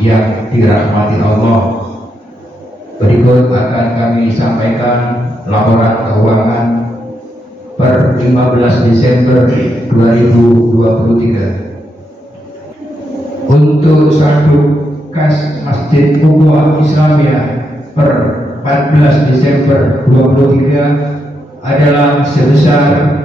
yang dirahmati Allah. Berikut akan kami sampaikan laporan keuangan per 15 Desember 2023. Untuk saldo kas Masjid Ukhuwah Islamiyah per 14 Desember 2023 adalah sebesar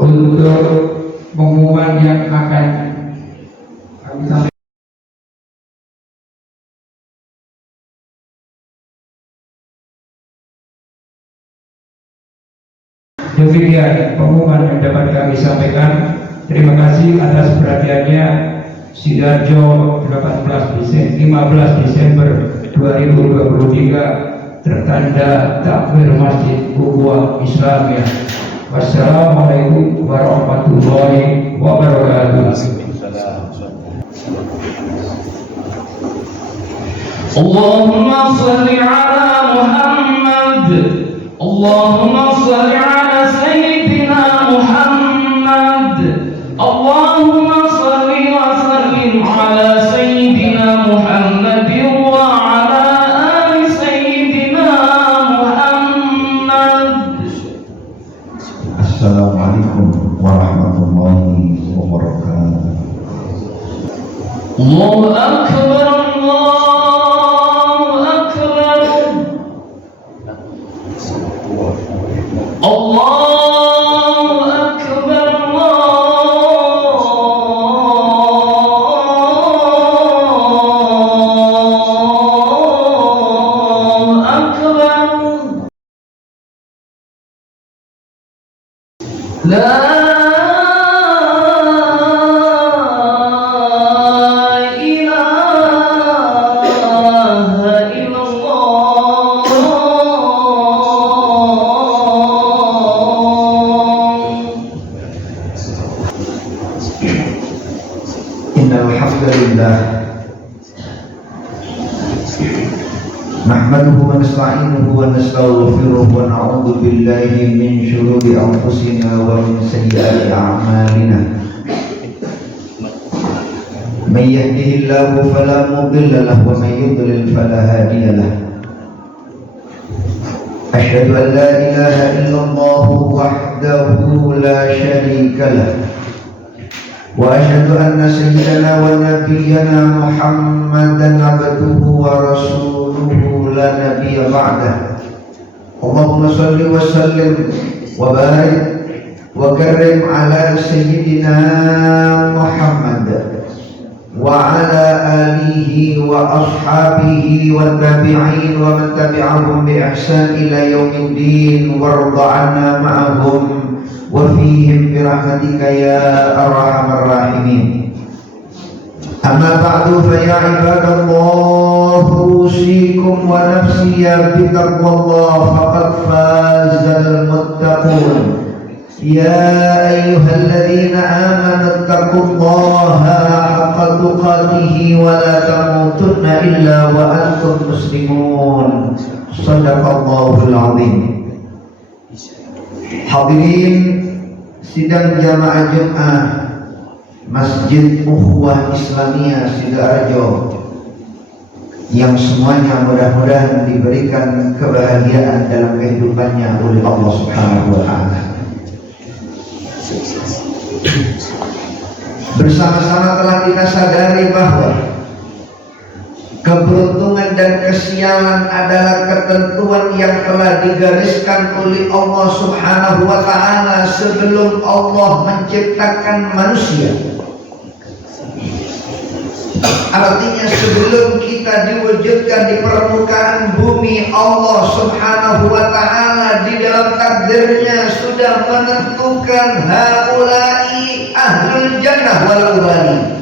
untuk pengumuman yang akan kami sampaikan. Demikian pengumuman yang dapat kami sampaikan. Terima kasih atas perhatiannya. Sidoarjo 15 Desember 2023 tertanda takmir Masjid Ukhuwah Islamiyah. Wassalamualaikum warahmatullahi wabarakatuh. Allahumma shalli ala Muhammad. Allahumma shalli ala Sayyidina Muhammad. Allahumma shalli wa sallim ala Sayyidina Muhammad wa ala ali Sayyidina Muhammad. Assalamualaikum warahmatullahi wabarakatuh. Allahu akbar, Allahu akbar. Allahu akbar, Allahu akbar. La nahmaduhu wa nasta'inuhu wa nastaghfiruh wa na'udzu billahi min shururi anfusina wa min sayyiati a'malina. Man yahdihillahu fala mudilla lahu wa man yudlil fala hadiya lahu. Asyhadu an la ilaha illallah wahdahu la syarika lahu. وأشهد أن سيدنا ونبينا محمدا عبده ورسوله لا نبي بعده. اللهم صل وسلم وبارك وكرم على سيدنا محمد وعلى آله وأصحابه والتابعين ومن تبعهم بإحسان إلى يوم الدين وارض عنا معهم وفيهم برحمتك يا أرحم الراحمين. أما بعد فيا عباد الله أوصيكم ونفسي بتقوى الله فقد فاز المتقون. يا أيها الذين آمنوا اتقوا الله حق تقاته ولا تموتن إلا وأنتم مسلمون. صدق الله العظيم. Hadirin sidang jamaah Jumat Masjid Ukhuwah Islamiyah Sidoarjo yang semuanya mudah-mudahan diberikan kebahagiaan dalam kehidupannya oleh Allah Subhanahu wa Ta'ala. Bersama-sama telah kita sadari bahwa keberuntungan dan kesialan adalah ketentuan yang telah digariskan oleh Allah Subhanahu wa Ta'ala sebelum Allah menciptakan manusia. Artinya sebelum kita diwujudkan di permukaan bumi, Allah Subhanahu wa Ta'ala di dalam takdirnya sudah menentukan haula'i ahlul jannah wal ubali.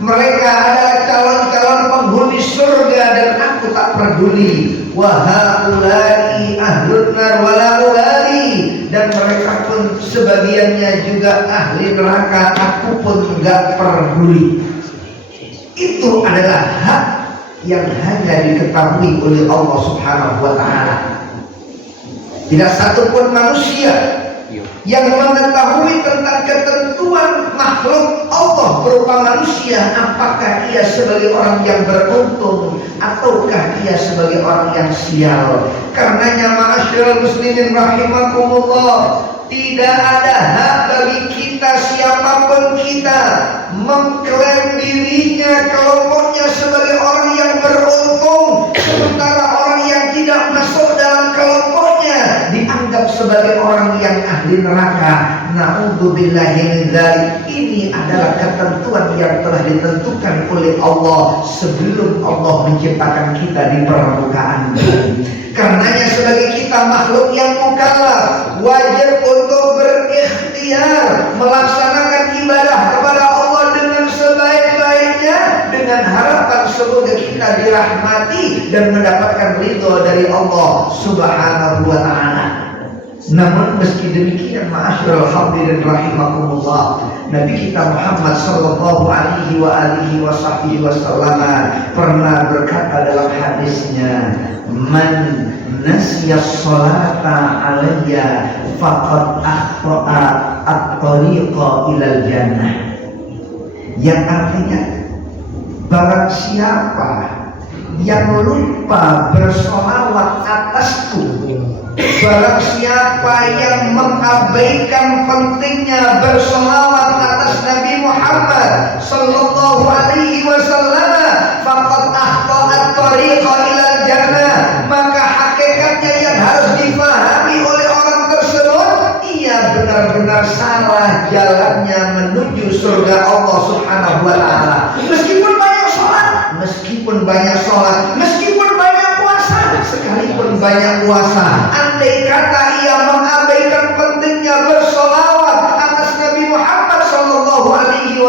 Mereka adalah calon-calon penghuni surga dan aku tak peduli. Wa haula'i ahlun nar wala ubali, dan mereka pun sebagiannya juga ahli neraka, aku pun enggak peduli. Itu adalah hak yang hanya diketahui oleh Allah Subhanahu wa Ta'ala. Tidak satupun manusia yang mengetahui tentang ketentuan makhluk Allah berupa manusia, apakah ia sebagai orang yang beruntung ataukah ia sebagai orang yang sial. Karenanya ma'asyiral muslimin rahimakumullah, tidak ada hak bagi kita, siapapun kita, mengklaim dirinya, kelompoknya sebagai orang yang beruntung, sementara orang yang tidak masuk dalam kelompoknya dianggap sebagai orang yang ahli neraka. Na'udzubillahi min dzalik. Ini adalah ketentuan yang telah ditentukan oleh Allah sebelum Allah menciptakan kita di permukaan bumi. Karenanya sebagai kita makhluk yang mukallaf, wajib untuk berikhtiar melaksanakan ibadah kepada Allah dengan sebaik-baiknya, dengan harapan semoga kita dirahmati dan mendapatkan ridho dari Allah Subhanahu wa ta'ala. Namun meski demikian, ma'asyiral hadirin rahimakumullah, Nabi kita Muhammad sallallahu alaihi wa alihi wasallam pernah berkata dalam hadisnya, "Man nasiya sholata alayya faqad akhta'a at-tariqa ilal jannah." Yang artinya, barang siapa yang lupa bersolawat atasku, barang siapa yang mengabaikan pentingnya bersolawat atas Nabi Muhammad sallallahu alaihi wasallam, faqad akhta'at tariqa ilal jannah, maka hakikatnya yang harus difahami oleh orang tersebut, ia benar-benar salah jalannya menuju surga Allah Subhanahu wa ta'ala. Meskipun banyak sholat, meskipun banyak puasa, sekalipun banyak puasa, andai kata ia mengabaikan pentingnya bersolawat atas Nabi Muhammad sallallahu alaihi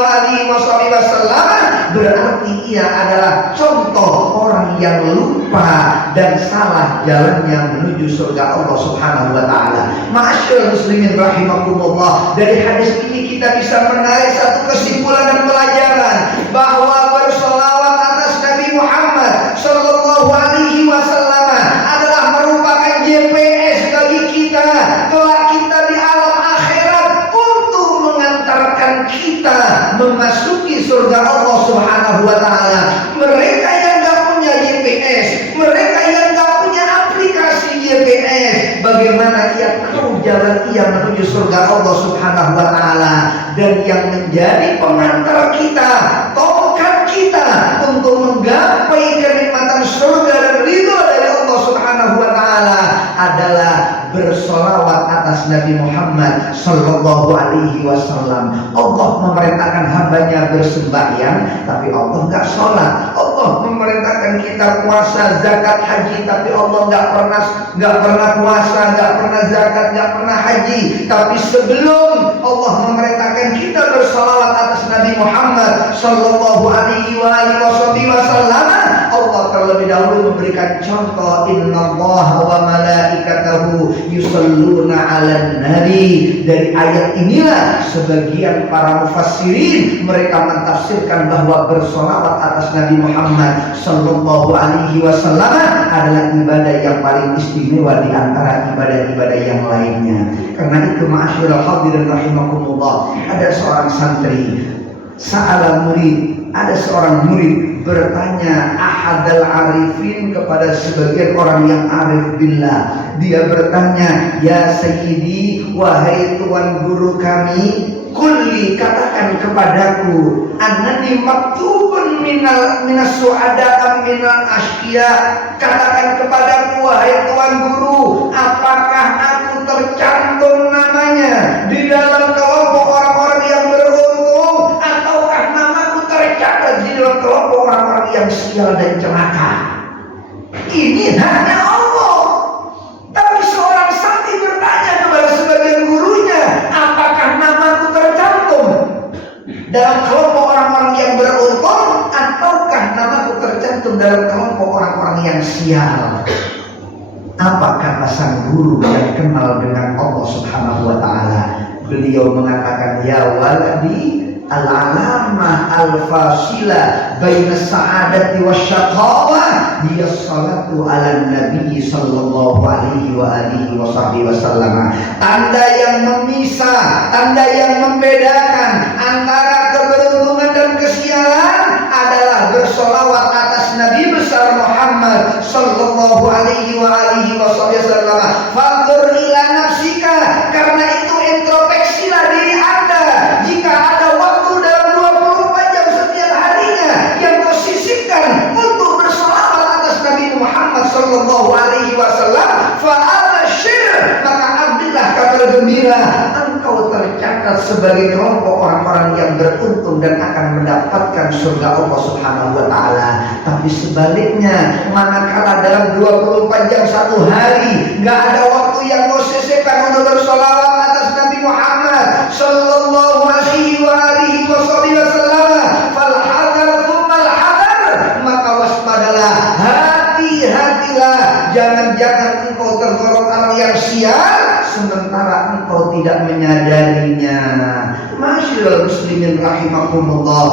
wasallam, berarti ia adalah contoh orang yang lupa dan salah jalannya menuju surga Allah Subhanahu wa ta'ala. Ma'asyiral muslimin rahimakumullah, dari hadis ini kita bisa menarik satu kesimpulan dan pelajaran bahwa bersolawat atas Nabi Muhammad sallallahu alaihi wasallam adalah merupakan GPS bagi kita kelak kita di alam akhirat untuk mengantarkan kita memasuki surga Allah Subhanahu wa ta'ala. Mereka yang gak punya GPS, mereka yang gak punya aplikasi GPS, bagaimana ia tahu jalan ia menuju surga Allah Subhanahu wa ta'ala? Dan yang menjadi pengantar kita, tongkat kita untuk menggapai kenikmatan surga dan ridho dari Allah Subhanahu wa ta'ala adalah bersolawat atas Nabi Muhammad sallallahu alaihi wasallam. Allah memerintahkan hambanya bersembahyang, tapi Allah nggak sholat. Allah memerintahkan kita puasa, zakat, haji, tapi Allah nggak pernah puasa, nggak pernah zakat, nggak pernah haji. Tapi sebelum Allah memerintahkan kita bersolawat atas Nabi Muhammad sallallahu alaihi wasallam, Allah terlebih dahulu memberikan contoh, innallaha wa malaikatahu yusalluna 'alan nabi. Dari ayat inilah sebagian para mufassirin mereka mentafsirkan bahwa bersolawat atas Nabi Muhammad sallallahu alaihi wasallam adalah ibadah yang paling istimewa di antara ibadah-ibadah yang lainnya. Karena itu ma'asyiral hadirin rahimakumullah, ada seorang santri, ada seorang murid bertanya ahadal arifin kepada sebagian orang yang arif billah. Dia bertanya, ya sayyidi, wahai tuan guru kami, kulli, katakan kepadaku, annani maktubun minas su'ada minal ashqiya, katakan kepadaku wahai tuan guru, apakah aku tercantum namanya di dalam kelompok orang-orang yang beruntung, ataukah namaku tercatat di dalam kelompok orang-orang yang sial dan celaka? Ini hanya Allah. Tapi seorang santri bertanya kepada sebagian gurunya, apakah namaku tercantum dalam kelompok orang-orang yang beruntung, ataukah namaku tercantum dalam kelompok orang-orang yang sial? Apa kata sang guru yang kenal dengan Allah Subhanahu wa ta'ala? Beliau mengatakan, ya waladi, al-alamah al-fasila baina sa'adati wasyaqawah hiya salatu ala nabi sallallahu alaihi wa alihi wasallam. Tanda yang memisah, tanda yang membedakan antara keberuntungan dan kesialan adalah bersolawat atas Nabi besar Muhammad sallallahu alaihi wa alihi wasallam. Fanzur ila nafsika, karena itu introspeksilah diri Anda. Jika ada waktu dalam 24 jam setiap harinya yang kau sisihkan untuk bersolawat atas Nabi Muhammad sallallahu alaihi wasallam, fa'abashir, maka ambillah kabar gembira, engkau tercatat sebagai kelompok orang-orang yang beruntung dan akan mendapatkan surga Allah Subhanahu wa taala. Tapi sebaliknya, manakala dalam 24 jam satu hari enggak ada waktu yang kau sisihkan untuk bersolawat atas Nabi Muhammad sallallahu alaihi wa alihi wasallam, fal hadar tsummal hadar, maka waspadalah, hati-hatilah, jangan-jangan engkau tergolong orang yang sial sementara engkau tidak menyadarinya. Masyaallah muslimin rahimakumullah.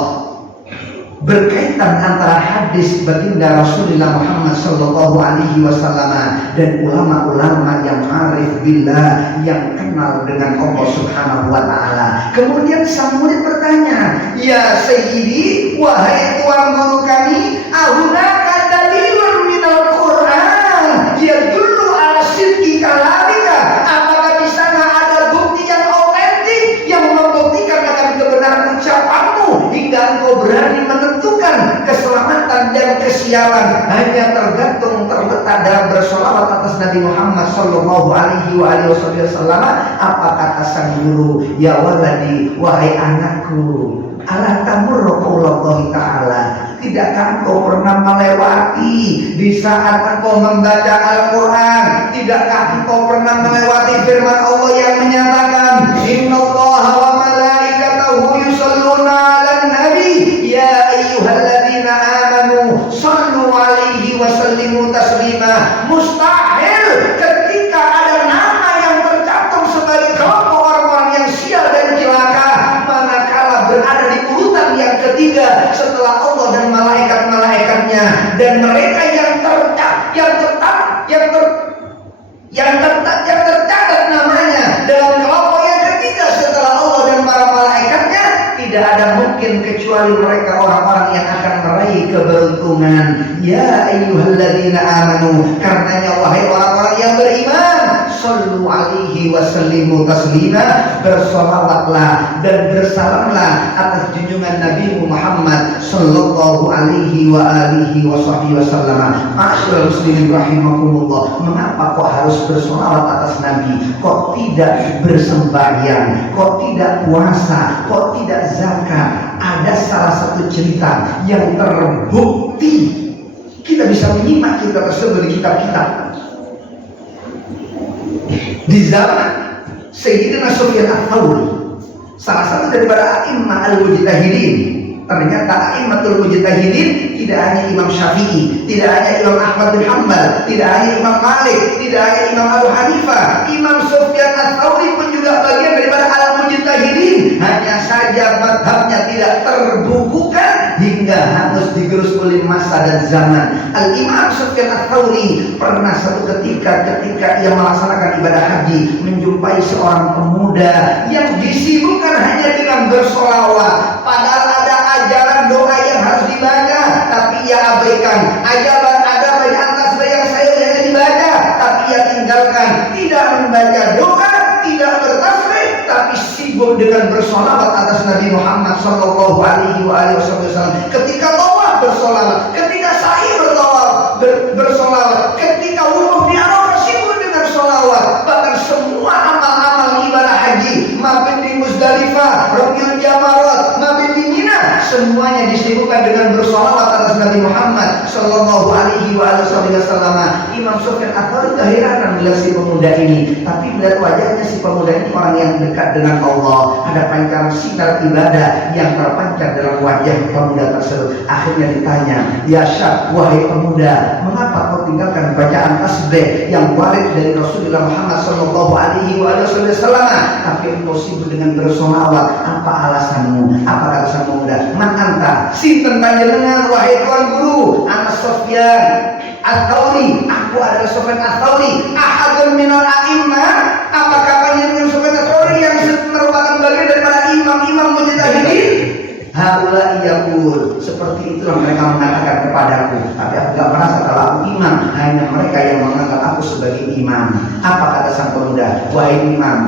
Berkaitan antara hadis baginda Rasulullah Muhammad sallallahu alaihi wasallam dan ulama-ulama yang arif billah, yang kenal dengan Allah Subhanahu wa taala. Kemudian sang murid bertanya, "Ya Sayyidi, wahai tuan guru kami, ahunaka dalilun minal Qur'an yadullu ala sidqi kalamika?" Apakah di sana ada bukti yang otentik yang membuktikan akan kebenaran ucapanmu hingga engkau berani menentukan keselamatan dan kesialan hanya terletak dalam bersolawat atas Nabi Muhammad sallallahu alaihi wasallam? Apa kata sang guru? "Ya waladi, wahai anakku, ala tamurru qaulallahi ta'ala, tidakkah engkau pernah melewati di saat engkau membaca Al-Quran, tidakkah engkau pernah melewati firman Allah yang menyatakan, innallaha wa malaikatahu yusholluna 'alan nabi ya ayyuhalladzina amanu shallu 'alaihi wa sallimu taslima." Mustahil ketika ada nama yang tercantum sebagai kelompok orang-orang yang sial dan celaka manakala berada di urutan yang ketiga setelah Allah dan malaikat-malaikatnya, dan mereka yang tercatat namanya dalam kelompok yang ketiga setelah Allah dan para malaikatnya, tidak ada mungkin kecuali mereka orang-orang yang akan meraih keberuntungan. Ya ayyuhalladzina amanu, karenanya wahai orang-orang yang beriman, sallu alaihi wa sallimu taslima, bersolawatlah dan bersalamlah atas junjungan Nabi Muhammad sallallahu alaihi wa alihi wasallam. Ma'asyiral muslimin rahimakumullah, mengapa kok harus bersolawat atas Nabi? Kok tidak bersembahyang? Kok tidak puasa? Kok tidak zakat? Ada salah satu cerita yang terbukti. Kita bisa menyimak cerita tersebut di kitab-kitab. Di zaman Sayyidina Sufyan Ats-Tsauri, salah satu daripada a'immah al-mujtahidin. Ternyata a'immatul mujtahidin tidak hanya Imam Syafi'i, tidak hanya Imam Ahmad bin Hanbal, tidak hanya Imam Malik, tidak hanya Imam Abu Hanifah. Imam Sufyan Ats-Tsauri pun juga bagian daripada al-mujtahidin. Hanya saja mazhabnya tidak terbukukan hingga hangus digerus oleh masa dan zaman. Al-Imam Sufyan Ats-Tsauri pernah satu ketika ia melaksanakan ibadah haji menjumpai seorang pemuda yang disibukkan hanya dengan bersolawat, padahal ada ajaran doa yang harus dibaca, tapi ia abaikan. Ajaran ada di atas yang saya yang dibaca, tapi ia tinggalkan. Tidak membaca doa, tidak bertasbih, tapi sibuk dengan bersolawat atas Nabi Muhammad sallallahu alaihi wasallam. Ketika tawaf bersolawat, ketika sa'i bersolawat, ketika wukuf di Arafah sibuk dengan solawat. Bahkan semua amal-amal ibadah haji, mabit di Muzdalifah, Ramyul Jamarat, mabit di Mina, semuanya disibukkan dengan bersolawat atas Nabi Muhammad sallallahu alaihi wasallam. Imam Sufyan Ats-Tsauri keheranan melihat si pemuda ini, tapi melihat wajahnya si pemuda ini orang yang dekat dengan Allah. Ada pancaran sinar ibadah yang terpancar dalam wajah pemuda tersebut. Akhirnya ditanya, "Ya syab, wahai pemuda, mengapa kau tinggalkan bacaan tasbih yang warid dari Rasulullah Muhammad sallallahu alaihi wasallam, tapi engkau sibuk dengan bersolawat. Apa alasanmu? Apa kata sang pemuda? Man anta? Sinten panjenengan wahai tuan guru? Ana Sufyan Ats-Tsauri. Aku adalah Sufyan Ats-Tsauri. Ahadun minal a'immah? Apakah panjenengan Sufyan Ats-Tsauri yang merupakan bagian daripada imam-imam mujtahidin? Haula yaqul, seperti itulah mereka mengatakan kepadaku, tapi aku tidak merasa kalau aku imam, hanya mereka yang menganggap aku sebagai imam. Apa kata sang pemuda? Wahai imam,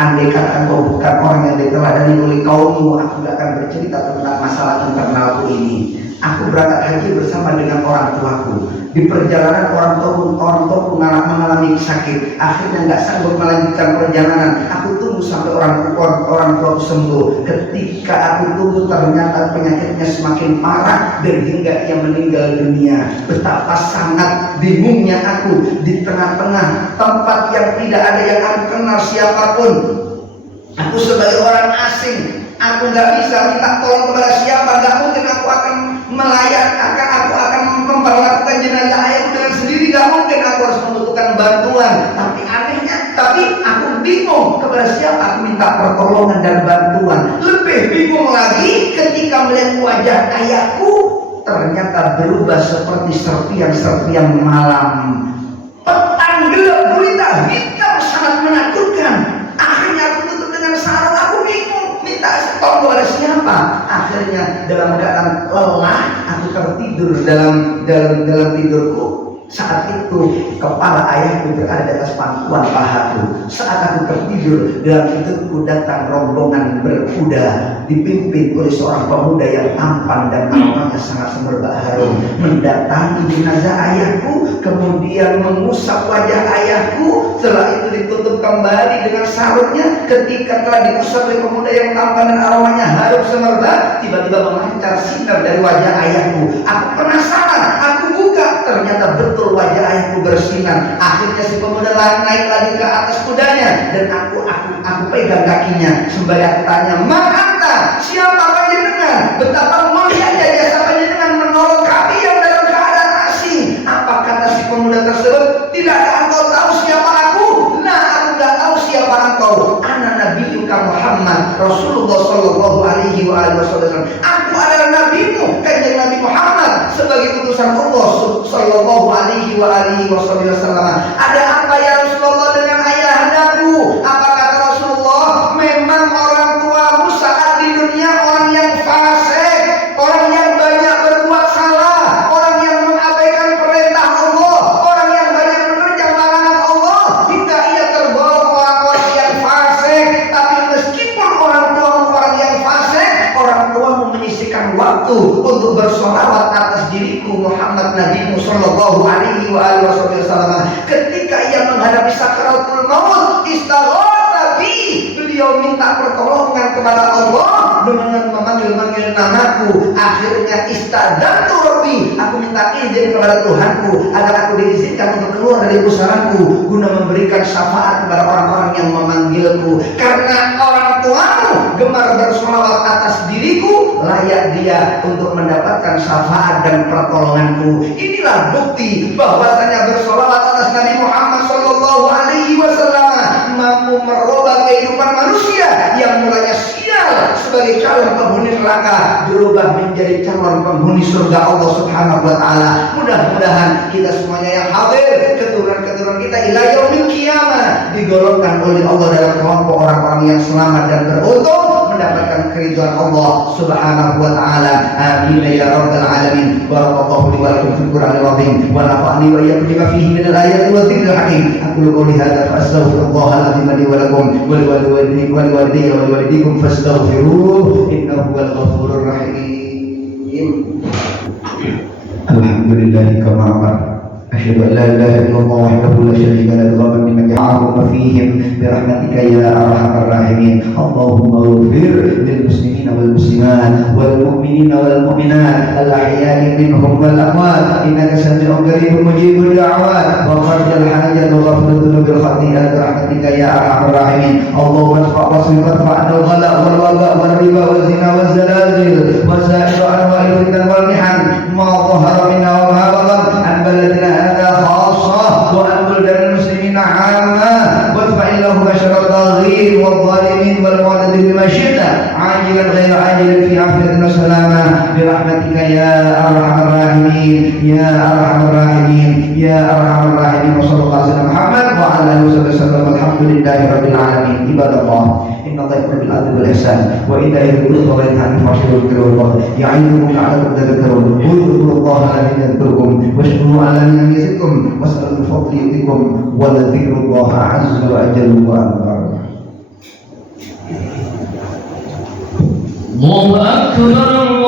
andai kata engkau bukan orang yang diteladani oleh kaummu, aku tidak akan bercerita tentang masalah internalku ini. Aku berangkat haji bersama dengan orang tuaku. Di perjalanan orang tuaku mengalami sakit. Akhirnya nggak sanggup melanjutkan perjalanan. Aku tunggu sampai orang tuaku sembuh. Ketika aku tunggu, ternyata penyakitnya semakin parah dan hingga ia meninggal dunia. Betapa sangat bingungnya aku di tengah-tengah tempat yang tidak ada yang aku kenal siapapun. Aku sebagai orang asing, aku nggak bisa minta tolong kepada siapa. Nggak mungkin aku akan aku akan memperlakukan jenazah ayahku dengan sendiri. Nggak mungkin, aku harus membutuhkan bantuan. Tapi aku bingung kepada siapa aku minta pertolongan dan bantuan. Lebih bingung lagi ketika melihat wajah ayahku ternyata berubah seperti serpian malam. Petang gelap gulita hitam sangat menakutkan. Akhirnya aku tutup dengan sarung. Aku bingung minta tolong kepada siapa. Akhirnya dalam keadaan lelah aku tertidur dalam tidurku. Saat itu kepala ayahku berada di atas pangkuan pahaku. Saat aku tertidur dalam tidurku, datang rombongan berkuda dipimpin oleh seorang pemuda yang tampan dan aromanya sangat semerbak harum, mendatangi jenazah ayahku, kemudian mengusap wajah ayahku. Setelah itu ditutup kembali dengan sarungnya. Ketika telah diusap oleh pemuda yang tampan dan aromanya harum semerbak, tiba-tiba memancar sinar dari wajah ayahku. Aku penasaran, aku buka, ternyata betul wajah ayahku bersinar. Akhirnya si pemuda naik lagi ke atas kudanya dan aku pegang kakinya sembari aku tanya, "Man anta? Siapa panjenengan? Betapa mulianya jasa panjenengan menolong kami yang dalam keadaan asing." Apa kata si pemuda tersebut? "Tidakkah engkau tahu siapa aku?" "Nah, aku tidak tahu siapa engkau." "Ana nabiyuka Muhammad Rasulullah sallallahu alaihi wasallam." Aku adalah nabimu, kanjeng Nabi Muhammad sebagai utusan Allah sallallahu alaihi wasallam. "Ada apa ya Rasulullah dengan ayahandaku?" Apa kata Rasulullah? "Memang orang tuamu saat di dunia orang yang fasik, orang yang banyak berbuat salah, orang yang mengabaikan perintah Allah, orang yang banyak menerjang larangan Allah, hingga ia terbawa orang-orang yang fasik. Tapi meskipun orang tuamu orang yang fasik, orang tuamu menyisihkan waktu untuk bersolawat atas diriku Muhammad Nabimu sallallahu alaihi wasallam. Ketika ia menghadapi sakaratul maut, istaghatha bi, beliau minta pertolongan kepada Allah dengan memanggil namaku. Akhirnya istadantu rabbi, aku minta izin kepada Tuhanku agar aku diizinkan untuk keluar dari pusaranku guna memberikan syafaat kepada orang-orang yang memanggilku. Karena orang tuamu gemar bersolawat atas diriku, layak dia untuk mendapatkan syafaat dan pertolonganku. Inilah bukti bahwasanya bersolawat atas Nabi Muhammad sallallahu alaihi wasallam mampu merubah kehidupan manusia yang mulanya sial sebagai calon penghuni neraka berubah menjadi calon penghuni surga Allah Subhanahu wa taala. Mudah-mudahan kita semuanya yang hadir, keturunan-keturunan kita ila yaumil qiyamah digolongkan oleh Allah dalam kelompok orang-orang yang selamat dan beruntung mendapatkan keridhaan Allah Subhanahu wa taala. Amin ya rabbal alamin. Barakallahu li wa lakum fil Qur'anil azim wa nafa'ani wa iyyakum bima fihi min al-ayati wa dhikril hakim. Aqulu qawli hadza fa astaghfirullahal azim li wa lakum wa liwalidayya wa liwalidikum fastaghfiruhu innahu huwal ghafurur rahim. Alhamdulillahi kama amara. أشهد أن لا إله إلا الله وحده لا شريك له ضربا لمن يعظم فيهم برحمتك يا أرحم الراحمين. اللهم اغفر للمسلمين والمسلمات والمؤمنين والمؤمنات الأحياء منهم والأموات إنك سميع قريب مجيب الدعوات وفرج الحاجات وغفر الذنوب الخطيئات برحمتك يا أرحم الراحمين. اللهم ادفع واصرف وادفع عنا الغلاء والوباء والربا والزنا والزلازل وسائر أنواع الفتن والمحن ما ظهر منها وما بطن عن بلدنا هذا illahu asyara al-daghin wal-zalimin wal-mu'tadin bima syi'ta ajilan ghayra ajilin fi afiyatin wa salamah bi rahmatika ya arhamar rahimin ya arhamar rahimin ya arhamar rahimin wa sallallahu alaihi Muhammad wa ala alihi wasallam alhamdulillahi rabbil alamin ibadallah inna allaha ya'muru bil adli wal ihsan wa ita'i dzil qurba wa yanha 'anil fahsya'i wal munkari wal baghi ya'idukum la'allakum tadhakkarun udhkurullaha alladhi yadhkurukum washkuruhu 'ala ni'amihi yazidkum was'alu min fadlihi yu'tikum wa dhikrullahi 'azza wa jalla wa akbar. Allahu akbar.